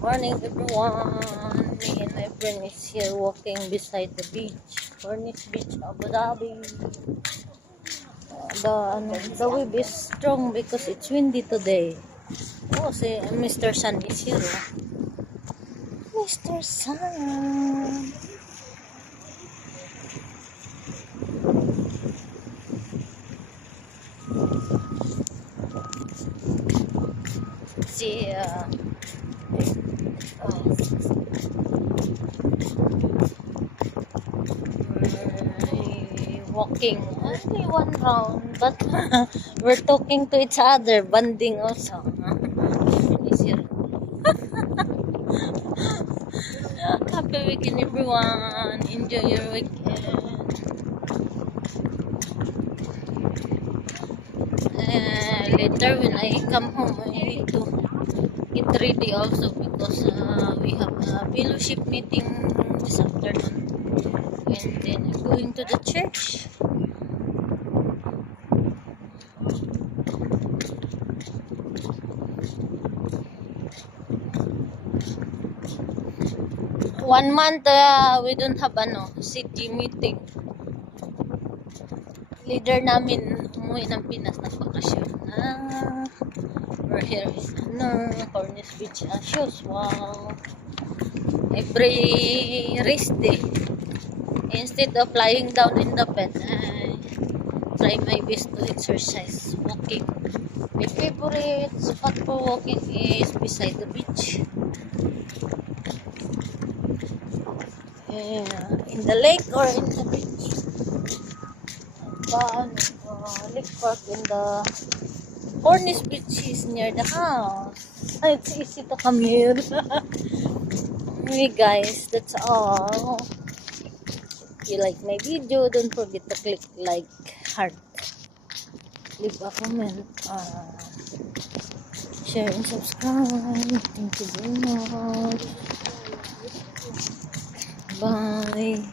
Morning everyone. Me and my friend is here walking beside the beach. Cornish Beach, Abu Dhabi. The wave is strong because it's windy today. Oh, si Mr. Sun is here. Mr. Sun. See, walking only one round, but we're talking to each other, bonding also. Is here. Happy weekend, everyone. Enjoy your weekend. Later, when I come home, I need to get ready also because we have a fellowship meeting this afternoon. And then I'm going to the church. One month we don't have city meeting. Leader namin umuwi ng Pinas na bakasyon. We're here in Cornish Beach as usual. Every rest day, instead of lying down in the bed, I try my best to exercise, walking. My favorite spot for walking is beside the beach. In the lake or in the beach. Lake park in the Cornish Beach is near the house. It's easy to come here. Anyway guys, that's all. If you like my video, don't forget to click like, heart, leave a comment, share and subscribe. Thank you very much. Bye.